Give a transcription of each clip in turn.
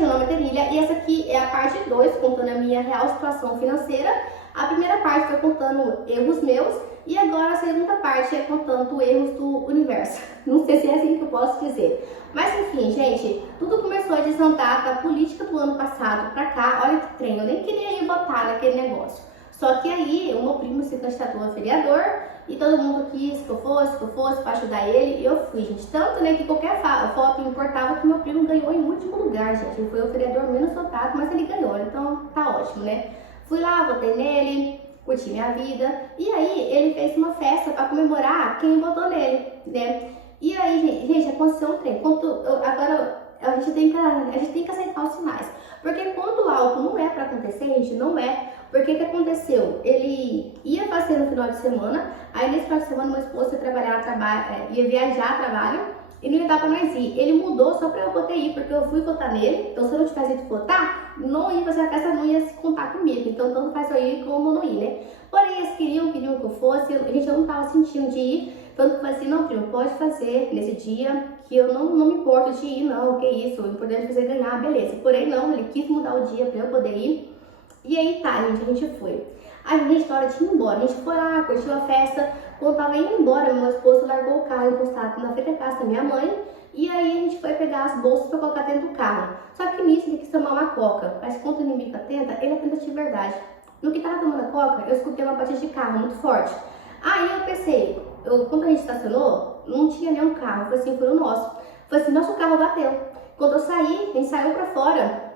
meu nome é Terília e essa aqui é a parte 2, contando a minha real situação financeira. A primeira parte foi contando erros meus e agora a segunda parte é contando erros do universo. Não sei se é assim que eu posso dizer. Mas enfim, gente, tudo começou a desandar da política do ano passado pra cá. Olha que trem, eu nem queria ir votar naquele negócio. Só que aí o meu primo se candidatou a vereador e todo mundo quis que eu fosse para ajudar ele e eu fui, gente. Tanto, né, que qualquer foto importava que meu primo ganhou em último lugar, gente. Ele foi o vereador menos votado, mas ele ganhou, então tá ótimo, né? Fui lá, votei nele, curti minha vida e aí ele fez uma festa para comemorar quem votou nele, né? E aí, gente, aconteceu um trem. Agora a gente tem que aceitar os sinais. Porque quando algo não é para acontecer, gente, não é. Porque o que aconteceu? Ele ia fazer no final de semana, aí nesse final de semana meu esposo ia viajar a trabalho e não ia dar pra nós ir. Ele mudou só pra eu poder ir, porque eu fui votar nele, então se eu não tivesse ido votar, não ia fazer a festa, não ia se contar comigo. Então tanto faz eu ir como não ir, né? Porém, eles queriam que eu fosse, gente, eu não tava sentindo de ir, tanto que eu falei assim, não, primo, pode fazer nesse dia, que eu não me importo de ir, não, que isso, o importante é você ganhar, beleza. Porém, não, ele quis mudar o dia pra eu poder ir. E aí tá, gente, a gente foi. A gente, na hora de ir embora, a gente foi lá, curtiu a festa. Quando tava indo embora, meu esposo largou o carro encostado na frente da casa da minha mãe. E aí a gente foi pegar as bolsas pra colocar dentro do carro. Só que nisso ele quis tomar uma coca. Mas quando o inimigo atenta, ele atenta de verdade. No que tava tomando a coca, eu escutei uma batida de carro muito forte. Aí eu pensei, quando a gente estacionou, não tinha nenhum carro. Foi assim, foi o nosso. Foi assim, nosso carro bateu. Quando eu saí, a gente saiu pra fora.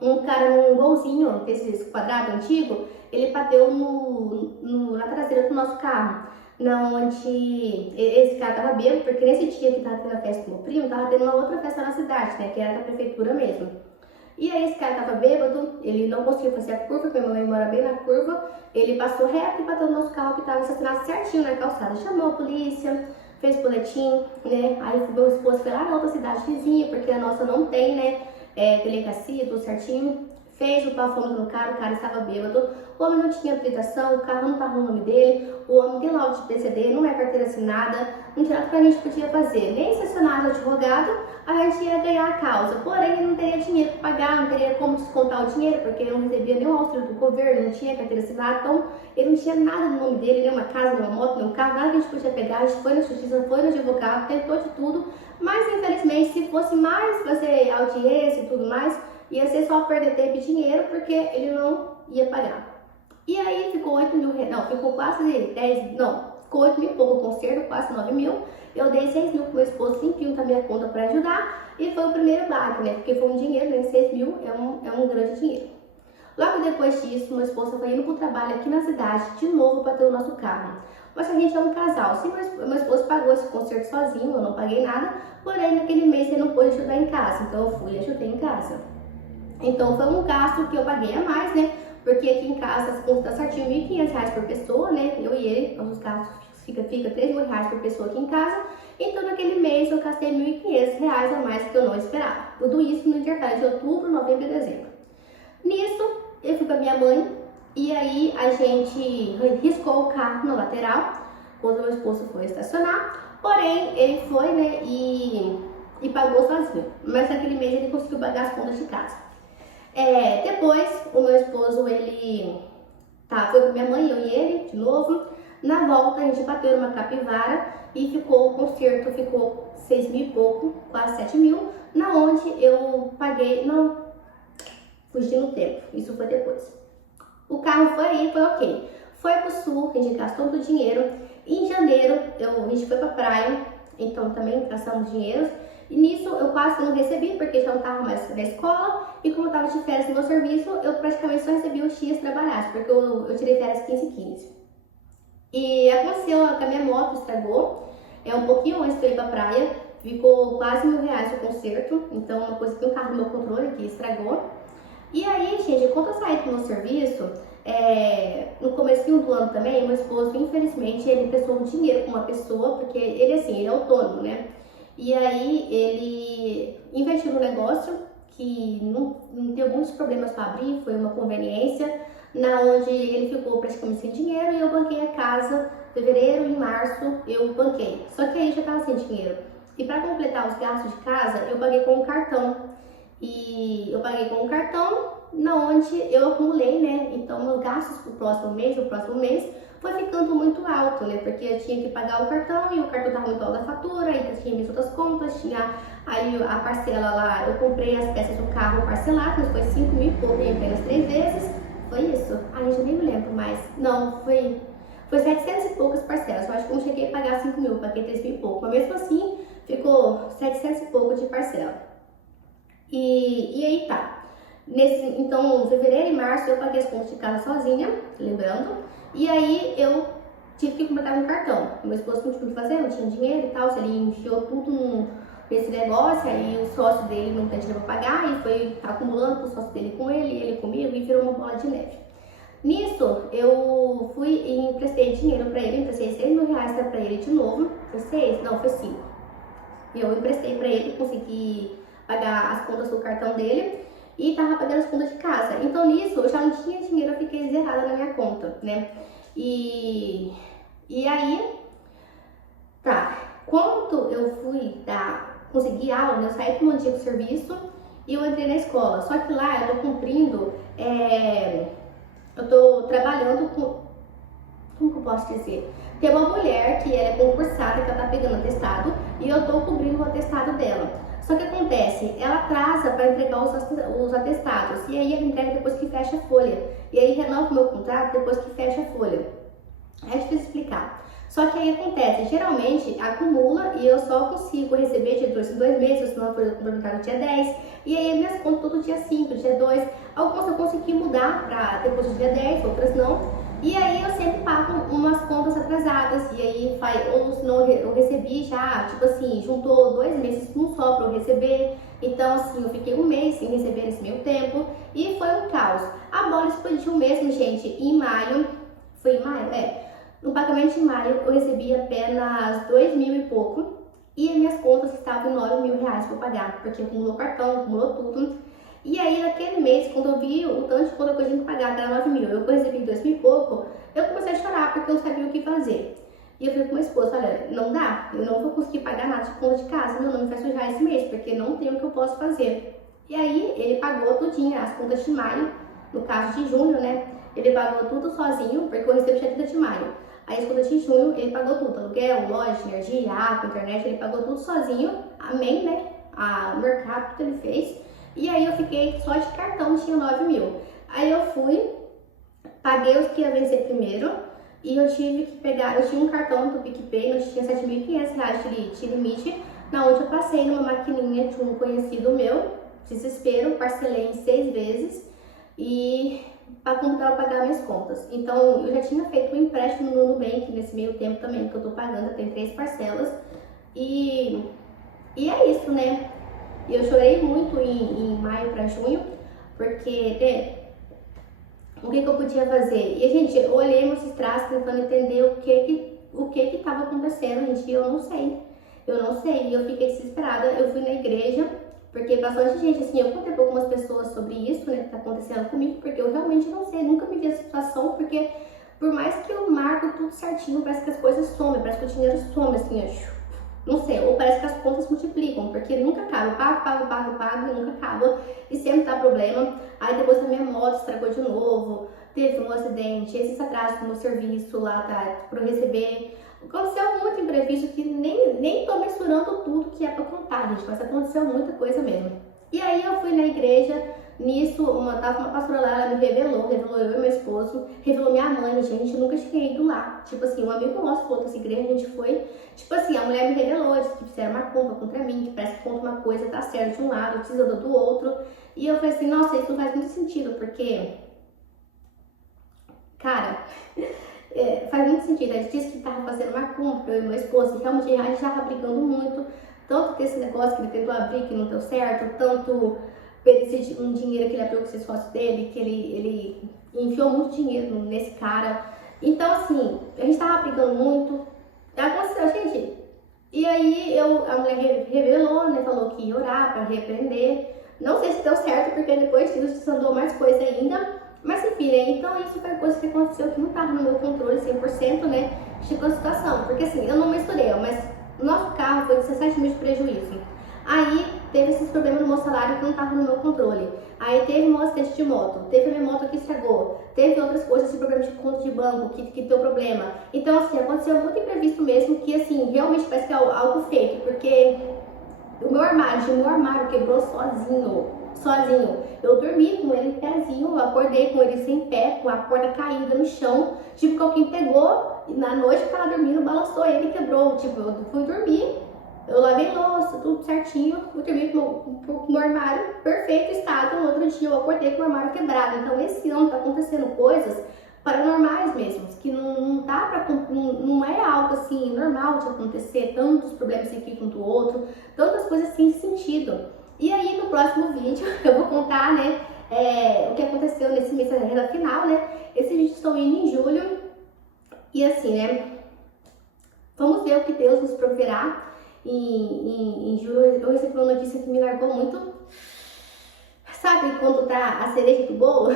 Um cara num golzinho, desses quadrado antigo, ele bateu na traseira do nosso carro. Onde esse cara tava bêbado, porque nesse dia que tava tendo a festa do meu primo, tava tendo uma outra festa na cidade, né, que era da prefeitura mesmo. E aí esse cara tava bêbado, ele não conseguiu fazer a curva, porque minha mãe mora bem na curva, ele passou reto e bateu no nosso carro que tava estacionado certinho na calçada. Chamou a polícia, fez boletim, né, aí meu esposo foi lá na outra cidade vizinha, porque a nossa não tem, né, delegacia, tudo certinho, fez o bafômetro no cara, o cara estava bêbado, o homem não tinha habilitação, o carro não estava no nome dele, o homem tem laudo de PCD, não é carteira assinada, não tinha nada que a gente podia fazer, nem estacionar no advogado, a gente ia ganhar a causa, porém ele não teria dinheiro para pagar, não teria como descontar o dinheiro, porque ele não recebia nenhum auxílio do governo, não tinha carteira assinada, então ele não tinha nada no nome dele, nem uma casa, nem uma moto, nem um carro, nada que a gente podia pegar, a gente foi na justiça, foi no advogado, tentou de tudo, mas infelizmente se fosse mais fazer audiência e tudo mais, ia ser só perder tempo e dinheiro, porque ele não ia pagar. E aí ficou 8 mil reais, não, ficou quase 10, não, ficou 8 mil e pouco o conserto, quase 9 mil. Eu dei 6 mil pro meu esposo limpinho da minha conta para ajudar, e foi o primeiro baque, né, porque foi um dinheiro, né, 6 mil é um grande dinheiro. Logo depois disso, meu esposo foi indo pro trabalho aqui na cidade, de novo, para ter o nosso carro. Mas a gente é um casal, se meu esposo pagou esse conserto sozinho, eu não paguei nada, porém naquele mês ele não pôde ajudar em casa, então eu fui e ajudei em casa. Então foi um gasto que eu paguei a mais, né? Porque aqui em casa as contas tá certinho, R$ 1.500 por pessoa, né? Eu e ele, nossos gastos fica R$ 3 mil por pessoa aqui em casa. Então naquele mês eu gastei R$ 1.500 a mais que eu não esperava. Tudo isso no intervalo de outubro, novembro e dezembro. Nisso eu fui com a minha mãe e aí a gente riscou o carro na lateral quando meu esposo foi estacionar. Porém ele foi, né? E pagou sozinho. Mas naquele mês ele conseguiu pagar as contas de casa. Depois, o meu esposo, ele foi com minha mãe, eu e ele, de novo. Na volta, a gente bateu numa capivara e o conserto ficou 6 mil e pouco, quase 7 mil, na onde eu paguei, não, fugi no tempo, isso foi depois. O carro foi aí, foi ok. Foi pro sul, a gente gastou muito dinheiro. Em janeiro, a gente foi pra praia, então também gastamos dinheiro. E nisso eu quase não recebi, porque já não estava mais na escola. E como eu estava de férias no meu serviço, eu praticamente só recebi os dias trabalhados, porque eu tirei férias 15. E aconteceu que a minha moto estragou, um pouquinho antes de eu ir pra praia, ficou quase R$ 1.000 o conserto. Então uma coisa que um carro no meu controle que estragou. E aí, gente, quando eu saí do meu serviço, no comecinho do ano também, meu esposo, infelizmente, ele prestou um dinheiro com uma pessoa, porque ele, assim, ele é autônomo, né? E aí, ele investiu no negócio, que não deu muitos problemas para abrir, foi uma conveniência, na onde ele ficou praticamente sem dinheiro e eu banquei a casa, fevereiro e março eu banquei. Só que aí já estava sem dinheiro. E para completar os gastos de casa, eu paguei com um cartão. E eu paguei com um cartão, na onde eu acumulei, né? Então, meus gastos pro próximo mês, foi ficando muito alto, né? Porque eu tinha que pagar o cartão e o cartão tava muito alto da fatura, ainda tinha minhas outras contas, tinha aí a parcela lá, eu comprei as peças do carro parcelado, mas foi 5 mil e pouco em apenas 3 vezes. Foi isso? Ai, eu já nem me lembro mais. Não, foi 700 e poucas parcelas. Eu acho que eu não cheguei a pagar 5 mil, paguei 3 mil e pouco. Mas mesmo assim, ficou 700 e pouco de parcela. E aí tá. Então, fevereiro e março eu paguei as contas de casa sozinha, lembrando. E aí eu tive que completar um cartão. Meu esposo não tinha o que fazer, não tinha dinheiro e tal. Se ele enfiou tudo nesse negócio, aí o sócio dele não tem dinheiro pra pagar e foi acumulando com o sócio dele com ele comigo e virou uma bola de neve. Nisso, eu fui e emprestei dinheiro pra ele, emprestei 6 mil reais pra ele de novo. Foi 6? Não, foi 5. Eu emprestei pra ele, consegui pagar as contas do cartão dele e tava pagando as contas de casa. Então nisso eu já não tinha dinheiro, eu fiquei zerada na minha conta, né? E aí, tá, quando eu fui conseguir aula, né? Eu saí do meu antigo serviço e eu entrei na escola. Só que lá eu tô cumprindo, eu tô trabalhando com, como que eu posso dizer? Tem uma mulher que ela é concursada, que ela tá pegando atestado e eu tô cobrindo o atestado dela. Só que acontece, ela atrasa para entregar os atestados e aí ela entrega depois que fecha a folha. E aí renova o meu contrato depois que fecha a folha. É difícil explicar. Só que aí acontece, geralmente acumula e eu só consigo receber dia 2 em 2 meses, senão a folha complementar no dia 10. E aí minhas contas todo dia 5, dia 2. Algumas eu consegui mudar para depois do dia 10, outras não. E aí eu sempre pago umas contas atrasadas, e aí ou se não eu recebi já, tipo assim, juntou 2 meses num só pra eu receber. Então assim, eu fiquei um mês sem receber nesse meio tempo, e foi um caos. A bola explodiu mesmo, gente, em maio, foi em maio? No pagamento de maio eu recebi apenas 2 mil e pouco, e as minhas contas estavam em 9 mil reais pra pagar, porque acumulou cartão, acumulou tudo. E aí, naquele mês, quando eu vi o tanto de conta que eu tinha que pagar, que era 9 mil, eu recebi 2 mil e pouco, eu comecei a chorar porque eu não sabia o que fazer. E eu falei com meu esposo, olha, não dá, eu não vou conseguir pagar nada de conta de casa, meu nome vai sujar esse mês, porque não tem o que eu posso fazer. E aí, ele pagou tudinho, as contas de maio, no caso de junho, né, ele pagou tudo sozinho, porque eu recebi dia 30 de maio. Aí, as contas de junho, ele pagou tudo, aluguel, loja, energia, água, internet, ele pagou tudo sozinho, amém, né, o mercado, tudo ele fez. E aí eu fiquei só de cartão, tinha 9 mil. Aí eu fui, paguei os que ia vencer primeiro e eu tive que pegar, eu tinha um cartão do PicPay, eu tinha 7.500 reais de limite, na onde eu passei numa maquininha de um conhecido meu, desespero, parcelei em 6 vezes e para comprar pagar minhas contas. Então eu já tinha feito um empréstimo no Nubank nesse meio tempo também, que eu tô pagando, tem 3 parcelas e é isso, né? E eu chorei muito em maio para junho, porque o que eu podia fazer? E, gente, eu olhei meus extras tentando entender o que estava acontecendo, gente, e eu não sei. E eu fiquei desesperada. Eu fui na igreja, porque bastante gente, assim, eu contei para algumas pessoas sobre isso, né, que tá acontecendo comigo, porque eu realmente não sei, nunca me vi essa situação, porque por mais que eu marco tudo certinho, parece que as coisas somem, parece que o dinheiro some, assim, ó. Não sei, ou parece que as contas multiplicam, porque ele nunca acaba, pago, e nunca acaba, e sempre dá problema. Aí depois a minha moto estragou de novo, teve um acidente, esses atrasos no serviço lá, pra eu receber. Aconteceu muito imprevisto que nem tô mensurando tudo que é pra contar, gente, mas aconteceu muita coisa mesmo. E aí eu fui na igreja, nisso, tava uma pastora lá, ela me revelou eu e meu esposo, revelou minha mãe, gente, nunca tinha ido lá. Tipo assim, um amigo nosso falou dessa igreja, a gente foi, tipo assim, a mulher me revelou, disse que fizeram uma conta contra mim, que parece que conta uma coisa, tá certo de um lado, precisa do outro. E eu falei assim, nossa, isso não faz muito sentido, porque, cara, faz muito sentido. A gente disse que tava fazendo uma compra, eu e meu esposo, e realmente a gente tava brigando muito, tanto que esse negócio que ele tentou abrir que não deu certo, tanto um dinheiro que ele abriu com esse sócio dele, que ele enfiou muito dinheiro nesse cara. Então, assim, a gente tava brigando muito. Aconteceu, gente. E aí a mulher revelou, né? Falou que ia orar pra repreender. Não sei se deu certo, porque depois disso desandou mais coisa ainda. Mas enfim, né? Então isso foi coisa que aconteceu que não tava no meu controle 100%, né? Chegou a situação. Porque assim, eu não misturei, mas o nosso carro foi 17 mil de prejuízo. Aí teve esses problemas no meu salário que não estava no meu controle. Aí teve um acidente de moto, teve a minha moto que estragou, teve outras coisas, esse problema de conta de banco que deu problema. Então, assim, aconteceu muito imprevisto mesmo, que, assim, realmente parece que é algo feito, porque o meu armário quebrou sozinho. Eu dormi com ele em pezinho, eu acordei com ele sem pé, com a porta caída no chão, tipo, que alguém pegou, e na noite que eu tava dormindo, balançou ele e quebrou. Tipo, eu fui dormir, eu lavei louça, tudo certinho, fui dormir com o meu armário perfeito estado. No outro dia eu acordei com o armário quebrado. Então esse ano tá acontecendo coisas paranormais mesmo, que não é algo assim normal de acontecer, tantos problemas aqui quanto o outro, tantas coisas sem sentido. E aí no próximo vídeo eu vou contar, né, o que aconteceu nesse mês da reta final, né? Esses vídeos estão indo em julho e assim, né, vamos ver o que Deus nos proverá. Em julho eu recebi uma notícia que me largou muito. Sabe quando tá a cereja do bolo?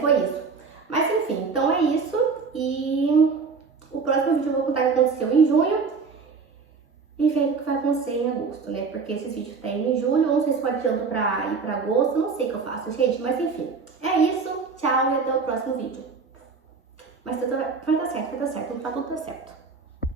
Foi isso. Mas enfim, então é isso. E o próximo vídeo eu vou contar o que aconteceu em junho e ver o que vai acontecer em agosto, né? Porque esses vídeos tem em julho, eu não sei se eu adianto pra ir pra agosto, não sei o que eu faço, gente. Mas enfim, é isso. Tchau e até o próximo vídeo. Mas vai dar certo, tá tudo certo.